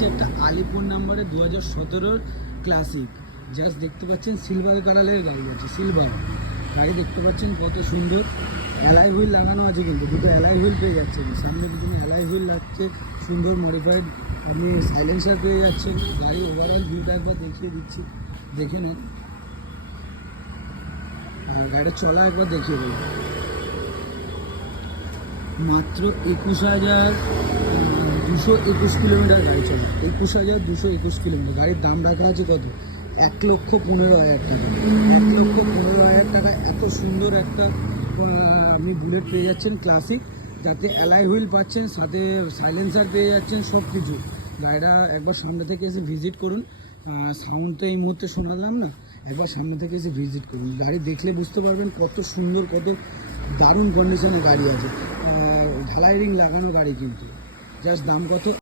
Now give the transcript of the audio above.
যাচ্ছে একটা আলিপুর নাম্বারে 2017 ক্লাসিক। জাস্ট দেখতে পাচ্ছেন সিলভার কালারের গাড়ি আছে, সিলভার গাড়ি দেখতে পাচ্ছেন কত সুন্দর। অ্যালাই হুইল লাগানো আছে, কিন্তু দুটো অ্যালাই হুইল পেয়ে যাচ্ছেন, সামনে পিছনে অ্যালাই হুইল লাগছে, সুন্দর মডিফাইড। আপনি সাইলেন্সার পেয়ে যাচ্ছেন। গাড়ি ওভারঅল ভিউটা একবার দেখিয়ে দিচ্ছি, দেখে নেন। আর গাড়ির চলা একবার দেখিয়ে দেবো। মাত্র 21,221 কিলোমিটার গাড়ি চলে। 21,221 কিলোমিটার। গাড়ির দাম রাখা আছে কত? 1,15,000 টাকা। 1,15,000 টাকা এত সুন্দর একটা আপনি বুলেট পেয়ে যাচ্ছেন ক্লাসিক, যাতে অ্যালাই হুইল পাচ্ছেন, সাথে সাইলেন্সার পেয়ে যাচ্ছেন, সব কিছু। গাড়িটা একবার সামনে থেকে এসে ভিজিট করুন। সাউন্ড তো এই মুহূর্তে শোনালাম না, একবার সামনে থেকে এসে ভিজিট করুন। গাড়ি দেখলে বুঝতে পারবেন কত সুন্দর, কত দারুণ কন্ডিশনে গাড়ি আছে। ঢালাই রিং লাগানো গাড়ি, কিন্তু জাস্ট দাম কত?